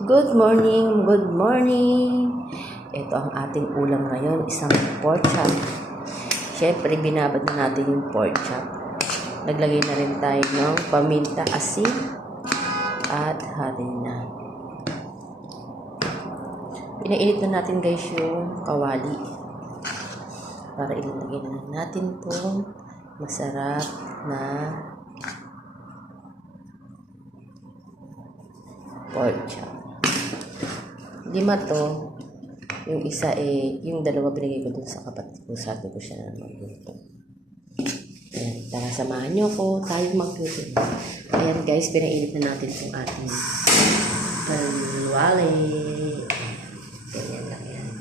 Good morning, good morning. Ito ang ating ulam ngayon, isang pork chop. Siyempre, binabad na natin yung pork chop. Naglagay na rin tayo ng paminta, asin, at harina. Pinainit na natin guys yung kawali. Para ilagay na natin itong masarap na pork chop. 5 to. Yung isa yung dalawa binigay ko dun sa kapatid ko. Sabi ko siya na magluto. Ayan, tara samahan nyo ko. Tayo magluto. Ayan guys, pinainit na natin itong ating kalwali. Ganyan lang yan.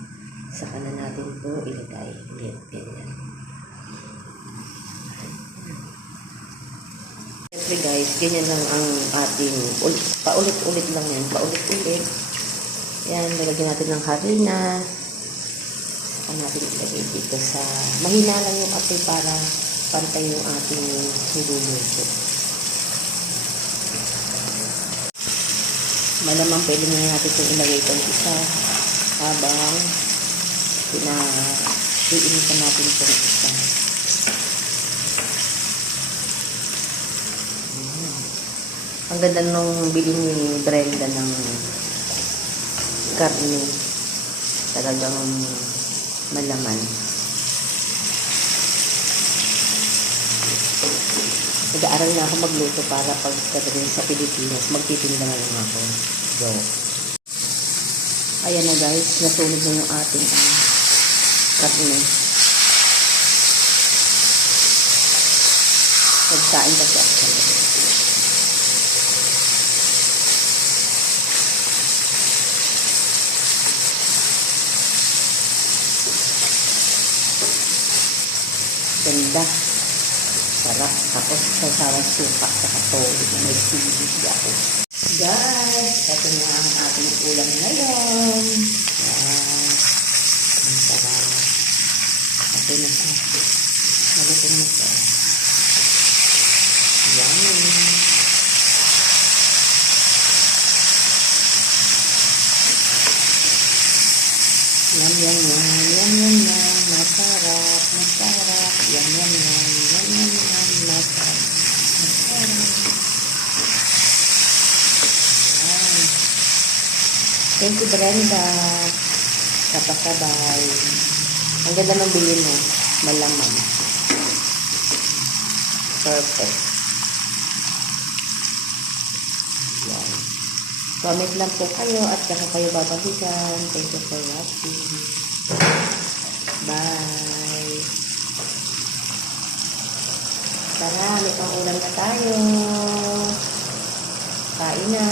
Saka na natin ito ilagay. Ganyan. Siyempre guys, ganyan lang ang ating paulit-ulit lang yan. Paulit-ulit. Yan, nalagyan natin ng harina. Saka natin ilagay dito sa mahina lang yung apoy para pantay yung ating niluluto. Malamang pwede na natin itong ilagay itong isa habang iinitan natin itong isa. Ang ganda nung bili ni Brenda ng karne, talagang malaman. Nag-aaral na ako magluto para pagdating sa Pilipinas, magtitinda na lang ako. So, ayan na guys, nasunog na yung ating karne. Nagsain kasi ako sa labas. Ganda. Sarap. Tapos sasawang suka sa katolik na may sili ako. Guys, ito na ang ating ulam ngayon. Yan. Ang sarap. Ito na siya. Malito na siya. Yan. Yan, yan, yan. Yan, yan, yan. Masarap. Masarap. Yan, yan, yan. Yan, yan, yan. Masarap. Masarap. Yan. Thank you, Brenda. Kapasabay. Ang ganda ng bili mo. Malamang. Perfect. Yan. Comment lang po kayo at saka kayo babalikan. Thank you for watching. Bye. Tara, may pang ulam na tayo. Kain na.